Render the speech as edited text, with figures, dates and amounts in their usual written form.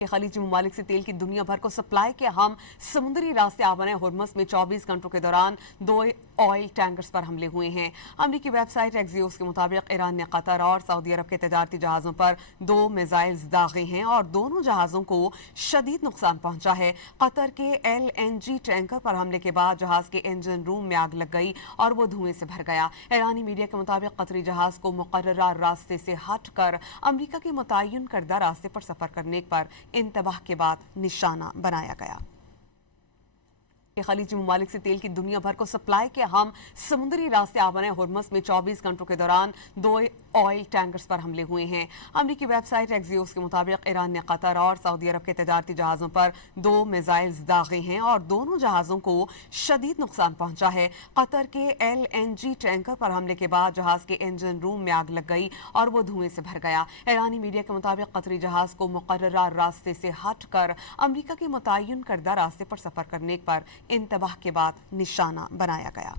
खलीजी ममालिक से तेल की दुनिया भर को सप्लाई के अहम समुद्री रास्ते आबना हुर्मुज़ में 24 घंटों के दौरान 2 ऑयल टैंकर्स पर हमले हुए हैं। अमरीकी वेबसाइट एक्सियोस के मुताबिक ईरान ने कतर और सऊदी अरब के तजारती जहाज़ों पर 2 मिसाइल्स दागे हैं और दोनों जहाज़ों को शदीद नुकसान पहुंचा है। कतर के LNG टैंकर पर हमले के बाद जहाज़ के इंजन रूम में आग लग गई और वो धुएं से भर गया। ईरानी मीडिया के मुताबिक कतरी जहाज़ को मुकर्ररा रास्ते से हटकर अमरीका के मुतय्यन करदा रास्ते पर सफर करने पर इंतबाह के बाद निशाना बनाया गया। खलीजी ममालिक से तेल की दुनिया भर को सप्लाई के अहम समुद्री रास्ते आबना हुर्मुज़ में 24 घंटों के दौरान 2 ऑयल टैंकर्स पर हमले हुए हैं। अमरीकी वेबसाइट एक्सियोस के मुताबिक ईरान ने कतर और सऊदी अरब के तजारती जहाज़ों पर 2 मिसाइल्स दागे हैं और दोनों जहाज़ों को शदीद नुकसान पहुंचा है। कतर के LNG टैंकर पर हमले के बाद जहाज़ के इंजन रूम में आग लग गई और वो धुएं से भर गया। ईरानी मीडिया के मुताबिक कतरी जहाज़ को मुकर्ररा रास्ते से हटकर अमरीका के मुतय्यन करदा रास्ते पर सफर करने पर इंतबाह के बाद निशाना बनाया गया।